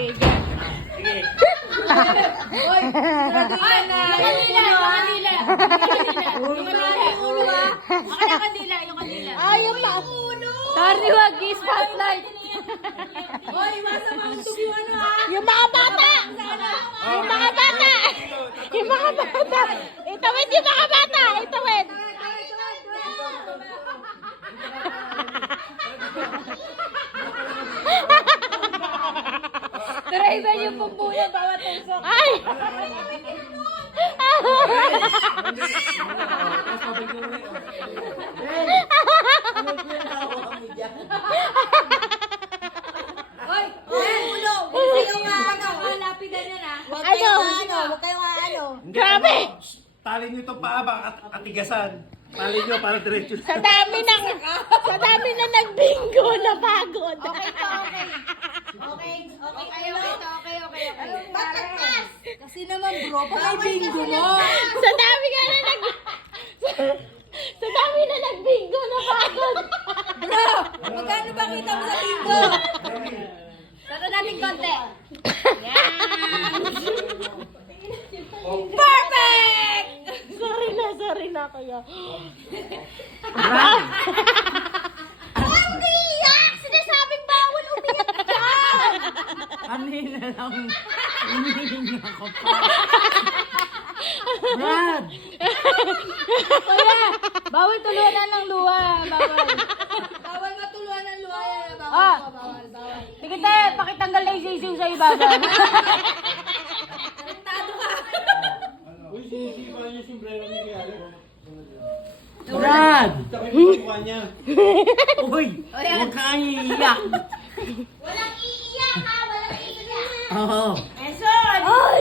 Sige, dyan. Sige. Hoy, Ay, yung kanila, yung kanila. Yung kanila. Yung kanila, yung kanila. ayaw pa. Tariwag, spotlight. Hoy, masama ang tubi ano ha? Yung mga bata! Yung mga bata! Yung mga bata! Itawid yung mga bata! Itawid! Try ba yung pumbuya bawat tusok? Ay! Hoy, ulo. Huwag kayong Lapidan yan ah. Huwag kayong ano. Grabe! Tali nyo itong paa ba atigasan. Tali nyo para diretso. Sa dami na nagbingo na pagod. Okay. Okay. Pagkakas. Kasi naman bro, pa may bingo mo. Sa dami na nagbingo na pagod. Magkano ba kita mo sa bingo? Tata natin konti. Perfect! Sorry na kaya. Ay, umiiyak! Sinasabing bawal umiyak dyan! Kanina lang. Umihinga ako pa. Brad! Kuya, bawal tuluan ng luha. Bawal. Bawal matuluan ng luha yan. Ah. Bawal. Sige tayo, pakitanggal na yung sisiw sa ibabaw. Brad! Uy! Huwag ka iiyak. Walang iiyak ha! Walang iiyak! Oo. Eso! Ay,